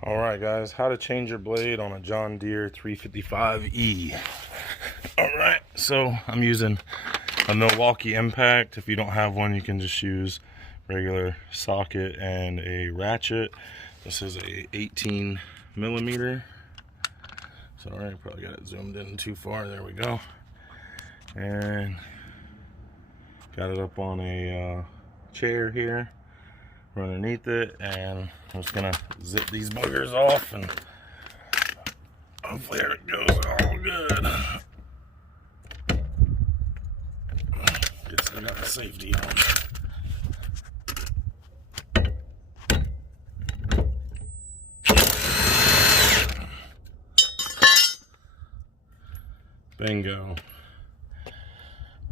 Alright guys, how to change your blade on a John Deere 355E. Alright, so I'm using a Milwaukee Impact. If you don't have one, you can just use regular socket and a ratchet. This is a 18 millimeter. So alright, probably got it zoomed in too far. There we go. And got it up on a chair here underneath it, and I'm just gonna zip these buggers off, and hopefully it goes all good. Guess I got the safety on. Bingo.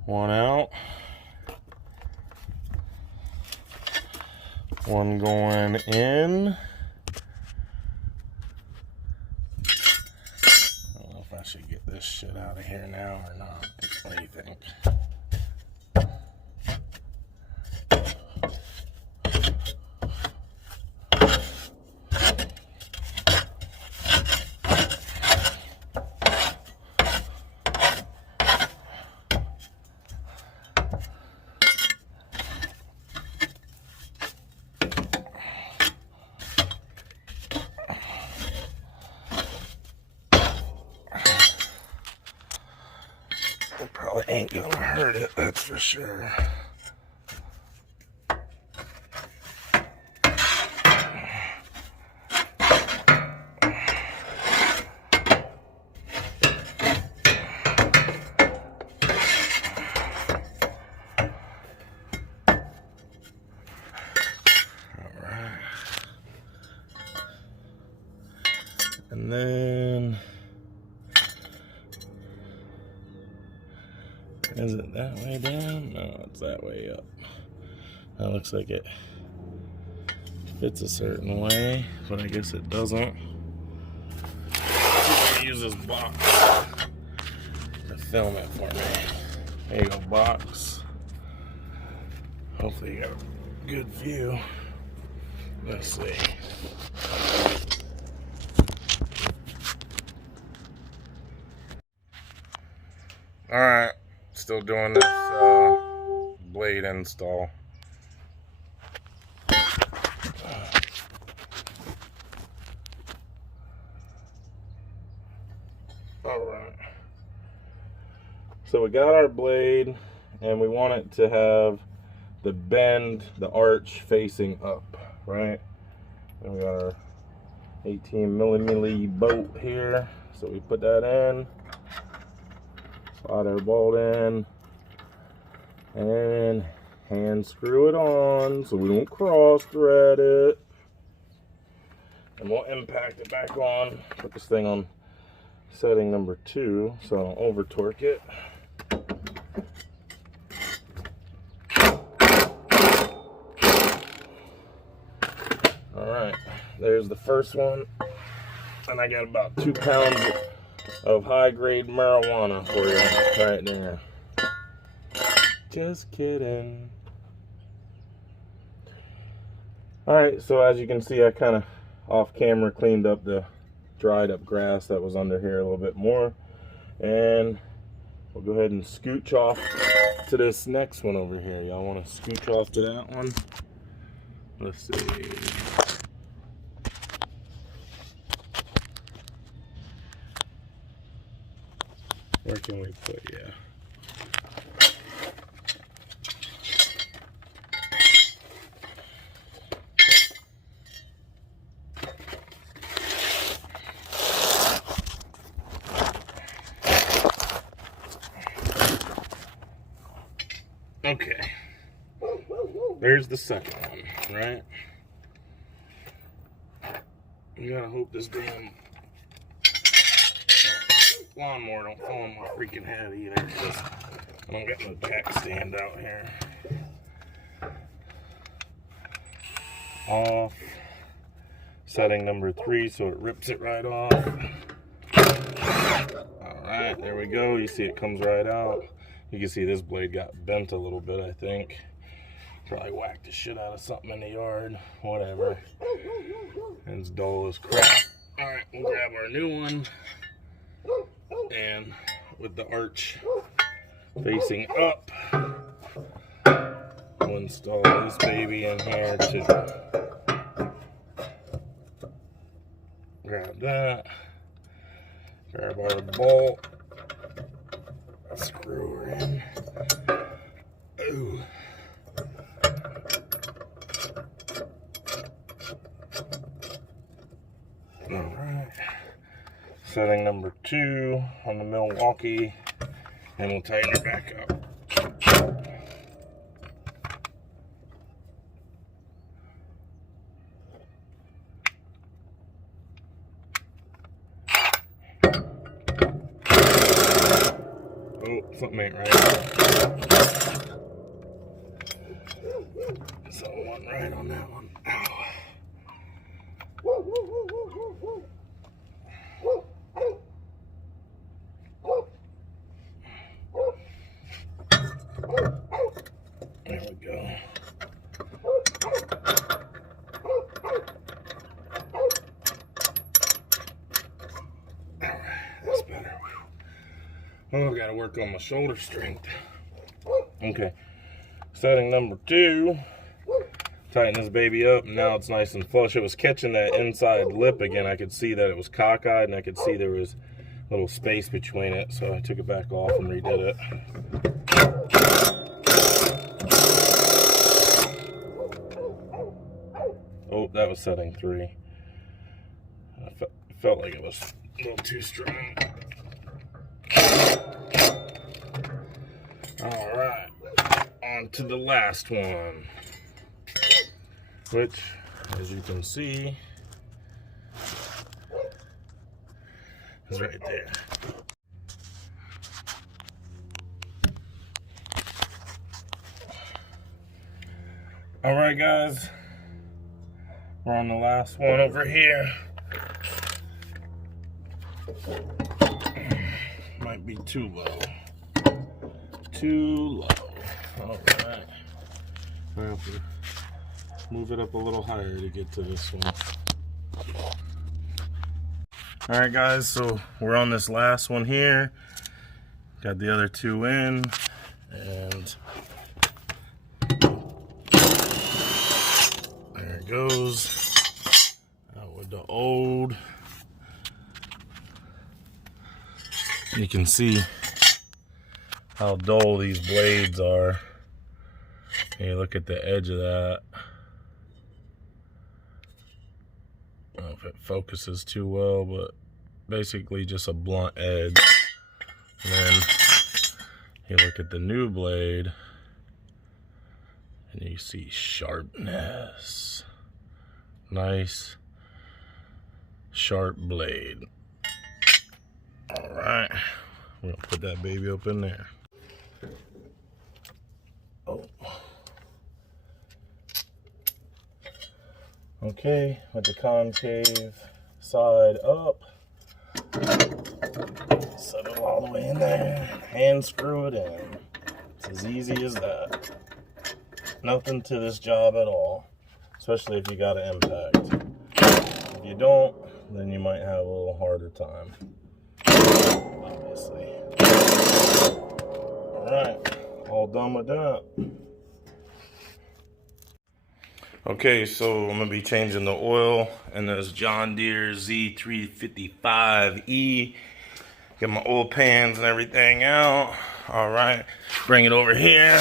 One out. One going in. I don't know if I should get this shit out of here now or not. What do you think? It probably ain't gonna hurt it, that's for sure. Alright. And then is it that way down? No, it's that way up. That looks like it fits a certain way, but I guess it doesn't. I'm gonna use this box to film it for me. There you go, box. Hopefully you got a good view. Let's see. Alright. Still doing this blade install. Alright. So we got our blade, and we want it to have the bend, the arch facing up, right? And we got our 18 millimeter bolt here. So we put that in. Slide our bolt in and hand screw it on so we don't cross thread it, and we'll impact it back on. Put this thing on setting number 2 so I don't over torque it. Alright, there's the first one, and I got about 2 pounds of high-grade marijuana for you right there. Just kidding. Alright, so as you can see, I kind of off camera cleaned up the dried up grass that was under here a little bit more, and we'll go ahead and scooch off to this next one over here. Y'all want to scooch off to that one? Let's see. Where can we put, yeah. Okay. There's the second one, right? You gotta hope this damn lawnmower don't fall on my freaking head either, because I don't got no jack stand out here. Off. Setting number 3 so it rips it right off. Alright, there we go. You see it comes right out. You can see this blade got bent a little bit, I think. Probably whacked the shit out of something in the yard. Whatever. And one's dull as crap. Alright, we'll grab our new one. And with the arch facing up, we'll install this baby in here too. Grab that. Grab our bolt. Screw her in. Ooh. Alright. Setting number 2 on the Milwaukee, and we'll tighten it back up. Oh, something ain't right. Something right on that one. Ow. There we go. Alright, that's better. Oh, I gotta work on my shoulder strength. Okay, setting number 2. Tighten this baby up, and now it's nice and flush. It was catching that inside lip again. I could see that it was cockeyed, and I could see there was a little space between it, so I took it back off and redid it. Oh, that was setting 3. I felt like it was a little too strong. Alright, on to the last one, which, as you can see, is right there. Alright guys, we're on the last one over here. Might be too low. Too low. Alright. I have to move it up a little higher to get to this one. Alright guys, so we're on this last one here. Got the other 2 in, and there it goes. Out with the old. You can see how dull these blades are. And you look at the edge of that. I don't know if it focuses too well, but basically just a blunt edge. And then you look at the new blade and you see sharpness. Nice sharp blade. All right, we're gonna put that baby up in there. Oh. Okay, with the concave side up, set it all the way in there, hand screw it in. It's as easy as that. Nothing to this job at all, especially if you got an impact. If you don't, then you might have a little harder time, obviously. All right, all done with that. Okay, so I'm gonna be changing the oil in this John Deere Z355E. Get my oil pans and everything out. All right, bring it over here,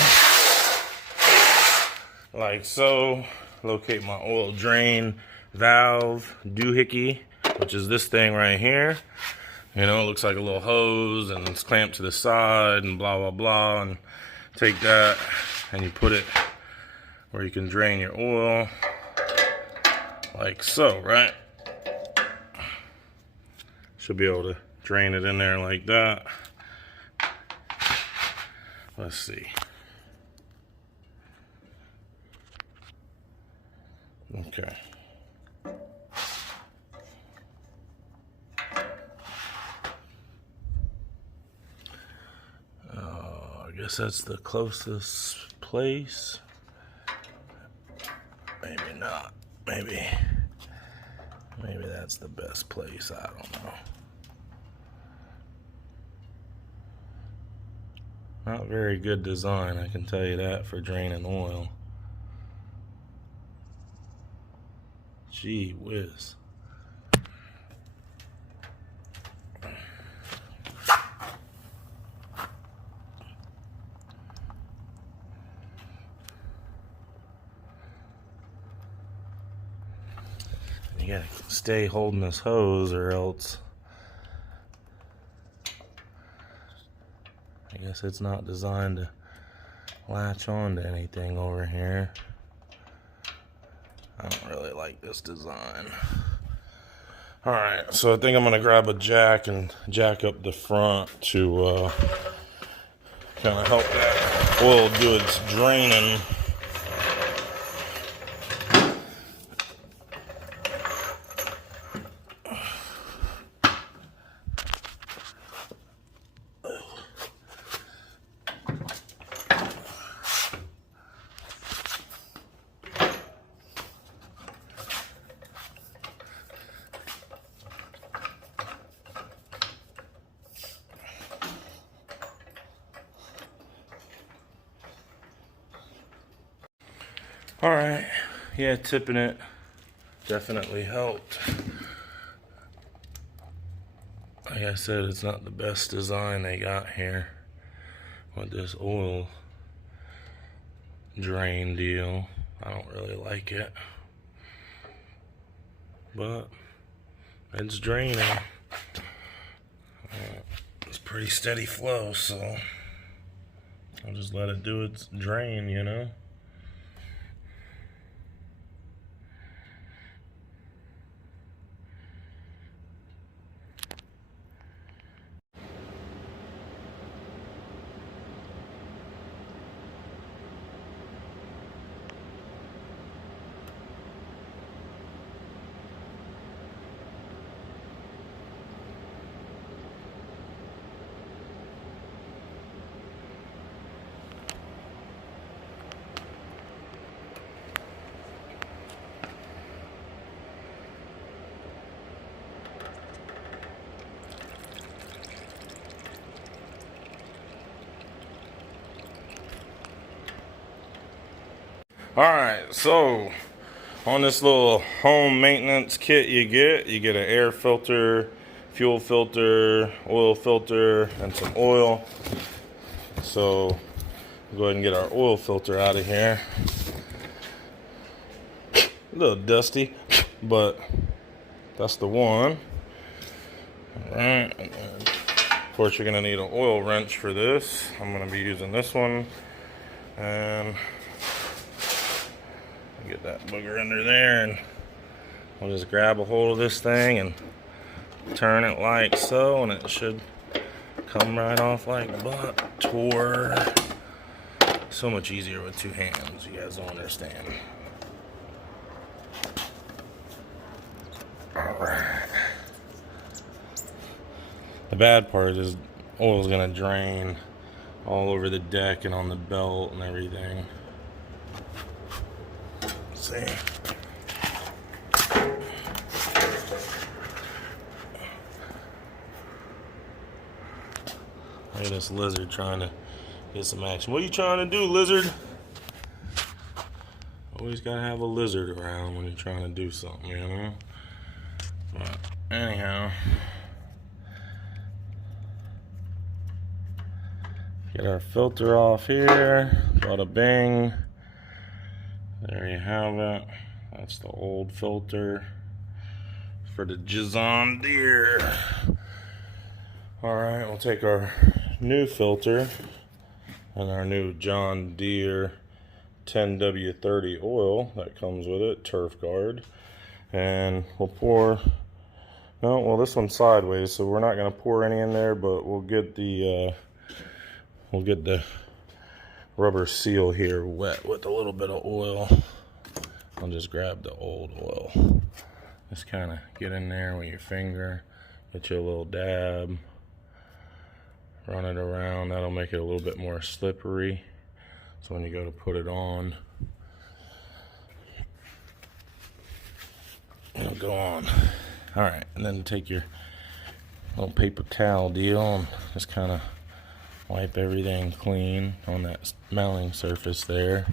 like so. Locate my oil drain valve doohickey, which is this thing right here. You know, it looks like a little hose and it's clamped to the side and blah, blah, blah. And take that and you put it where you can drain your oil, like so, right? Should be able to drain it in there like that. Let's see. Okay. I guess that's the closest place. Maybe not. Maybe Maybe that's the best place, I don't know. Not very good design, I can tell you that, for draining oil. Gee whiz. You gotta stay holding this hose or else I guess it's not designed to latch on to anything over here. I don't really like this design. Alright, so I think I'm gonna grab a jack and jack up the front to kind of help that oil do its draining. Alright, yeah, tipping it definitely helped. Like I said, it's not the best design they got here with this oil drain deal. I don't really like it, but it's draining. It's pretty steady flow, so I'll just let it do its drain, you know. Alright, so on this little home maintenance kit you get an air filter, fuel filter, oil filter, and some oil. So we'll go ahead and get our oil filter out of here. A little dusty, but that's the one. Alright, of course you're going to need an oil wrench for this. I'm going to be using this one. And get that booger under there, and I'll just grab a hold of this thing and turn it like so, and it should come right off like butter. So much easier with two hands, you guys don't understand. Alright. The bad part is oil's gonna drain all over the deck and on the belt and everything. See. Look at this lizard trying to get some action. What are you trying to do, lizard? Always gotta have a lizard around when you're trying to do something, you know? But anyhow, get our filter off here. Bada bing. There you have it. That's the old filter for the John Deere. Alright, we'll take our new filter and our new John Deere 10W30 oil that comes with it, turf guard, and we'll pour, no, well this one's sideways, so we're not going to pour any in there, but we'll get the rubber seal here wet with a little bit of oil. I'll just grab the old oil. Just kind of get in there with your finger, get you a little dab, run it around. That'll make it a little bit more slippery. So when you go to put it on, you it'll go on. All right, and then take your little paper towel deal and just kind of wipe everything clean on that mounting surface there,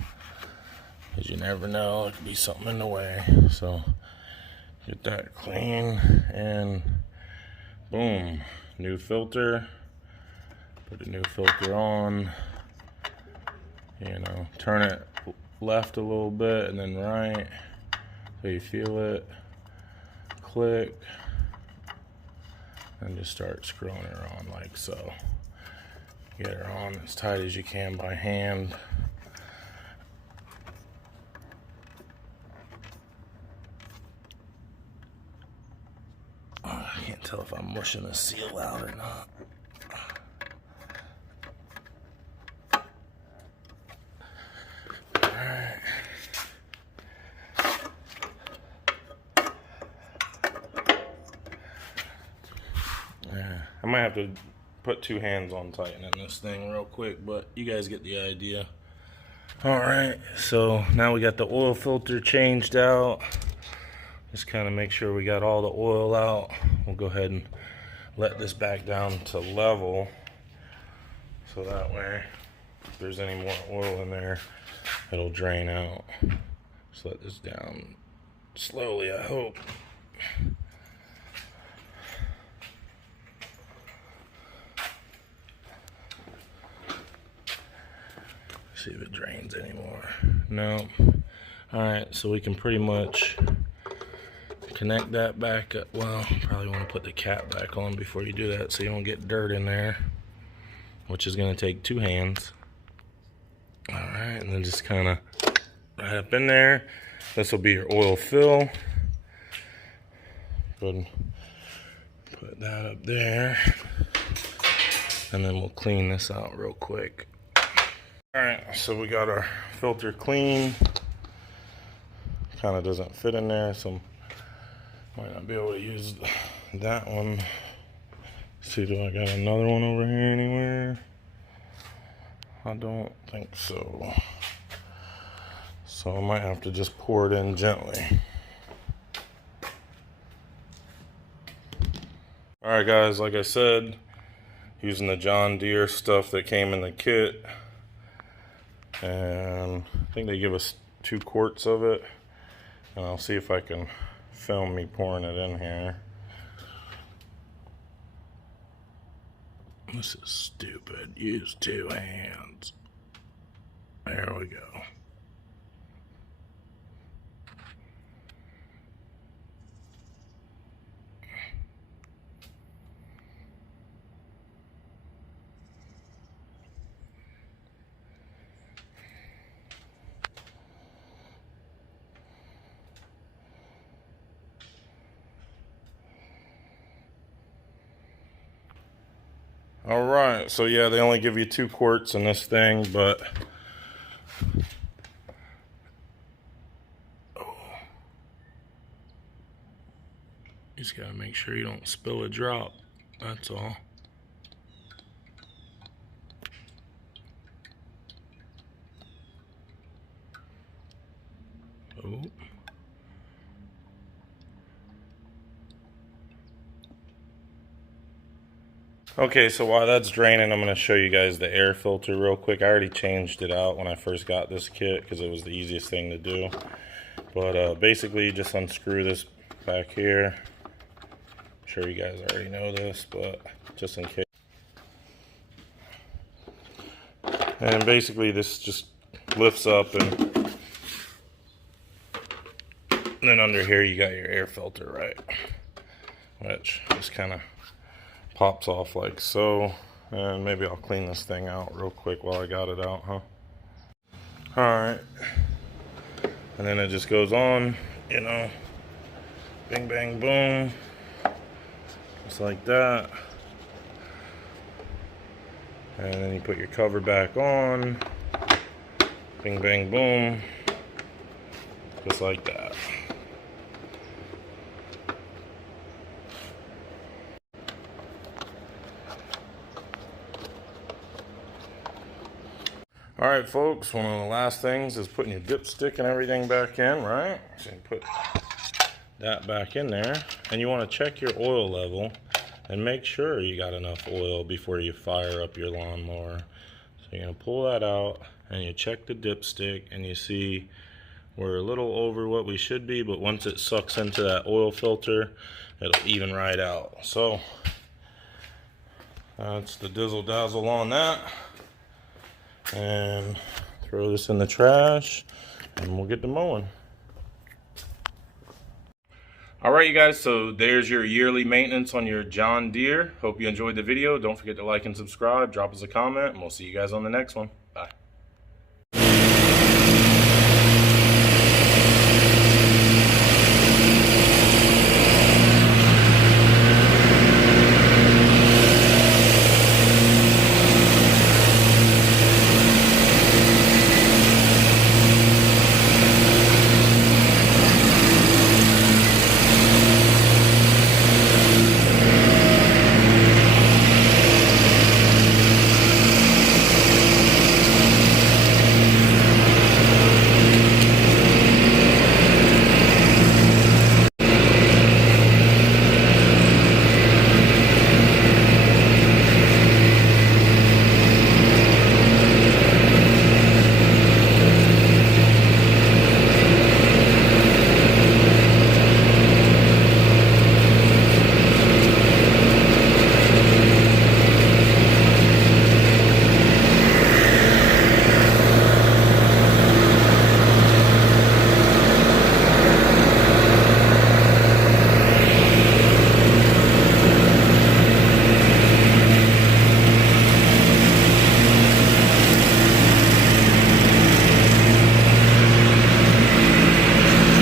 because you never know, there could be something in the way. So get that clean, and boom, new filter. Put a new filter on, you know, turn it left a little bit and then right so you feel it, click, and just start screwing her on like so. Get her on as tight as you can by hand. Oh, I can't tell if I'm mushing the seal out or not. Alright. Yeah, I might have to put 2 hands on tightening this thing real quick, but you guys get the idea. Alright, so now we got the oil filter changed out. Just kind of make sure we got all the oil out. We'll go ahead and let this back down to level, so that way if there's any more oil in there, it'll drain out. Just let this down slowly, I hope. See if it drains anymore. No. Alright, so we can pretty much connect that back up. Well, probably want to put the cap back on before you do that so you don't get dirt in there, which is going to take 2 hands. Alright, and then just kind of right up in there. This will be your oil fill. Go ahead and put that up there. And then we'll clean this out real quick. Alright, so we got our filter clean. Kind of doesn't fit in there, so might not be able to use that one. Let's see, do I got another one over here anywhere? I don't think so. So I might have to just pour it in gently. Alright guys, like I said, using the John Deere stuff that came in the kit. And I think they give us 2 quarts of it. And I'll see if I can film me pouring it in here. This is stupid. Use 2 hands. There we go. Alright, so yeah, they only give you 2 quarts in this thing, but you just gotta make sure you don't spill a drop, that's all. Oh. Okay, so while that's draining, I'm going to show you guys the air filter real quick. I already changed it out when I first got this kit because it was the easiest thing to do. But basically, you just unscrew this back here. I'm sure you guys already know this, but just in case. And basically, this just lifts up, and then under here, you got your air filter, right? Which just kind of pops off like so. And maybe I'll clean this thing out real quick while I got it out, huh? Alright. And then it just goes on, you know, bing, bang, boom. Just like that. And then you put your cover back on. Bing, bang, boom. Just like that. Alright folks, one of the last things is putting your dipstick and everything back in, right? So you put that back in there, and you want to check your oil level and make sure you got enough oil before you fire up your lawnmower. So you're going to pull that out and you check the dipstick, and you see we're a little over what we should be, but once it sucks into that oil filter, it'll even right out. So that's the dizzle dazzle on that. And throw this in the trash and we'll get to mowing. Alright you guys, so there's your yearly maintenance on your John Deere. Hope you enjoyed the video. Don't forget to like and subscribe, drop us a comment, and we'll see you guys on the next one.